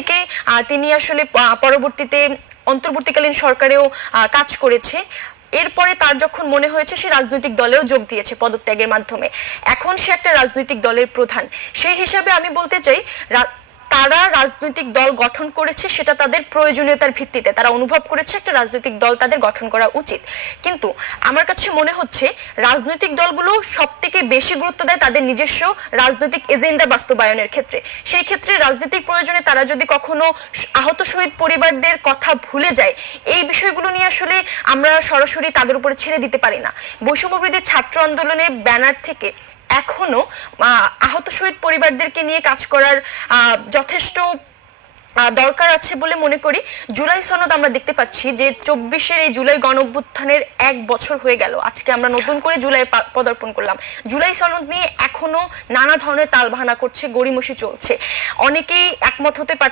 থেকে তিনি আসলে পরবর্তীতে অন্তর্বর্তীকালীন সরকারেও কাজ করেছে। এরপরে তার যখন মনে হয়েছে, সে রাজনৈতিক দলেও যোগ দিয়েছে পদত্যাগের মাধ্যমে। এখন সে একটা রাজনৈতিক দলের প্রধান। সেই হিসাবে আমি বলতে চাই তারা রাজনৈতিক দল গঠন করেছে সেটা তাদের প্রয়োজনীয়তার ভিত্তিতে। তারা অনুভব করেছে একটা রাজনৈতিক দল তাদের গঠন করা উচিত। কিন্তু আমার কাছে মনে হচ্ছে রাজনৈতিক দলগুলো সব থেকে বেশি গুরুত্ব দেয় তাদের নিজস্ব রাজনৈতিক এজেন্ডা বাস্তবায়নের ক্ষেত্রে। সেই ক্ষেত্রে রাজনৈতিক প্রয়োজনে তারা যদি কখনো আহত শহীদ পরিবারদের কথা ভুলে যায়, এই বিষয়গুলো নিয়ে আসলে আমরা সরাসরি তাদের উপরে ছেড়ে দিতে পারি না। বৈষম্যবৃদ্ধি ছাত্র আন্দোলনে ব্যানার থেকে এখনও আহত শহীদ পরিবারদেরকে নিয়ে কাজ করার যথেষ্ট দরকার আছে বলে মনে করি। জুলাই সনদ আমরা দেখতে পাচ্ছি যে চব্বিশের এই জুলাই গণ অভ্যুত্থানের এক বছর হয়ে গেল। আজকে আমরা নতুন করে জুলাই পদার্পণ করলাম। জুলাই সনদ নিয়ে এখনও নানা ধরনের তালবাহানা করছে, গড়িমসি চলছে। অনেকেই একমত হতে পারছে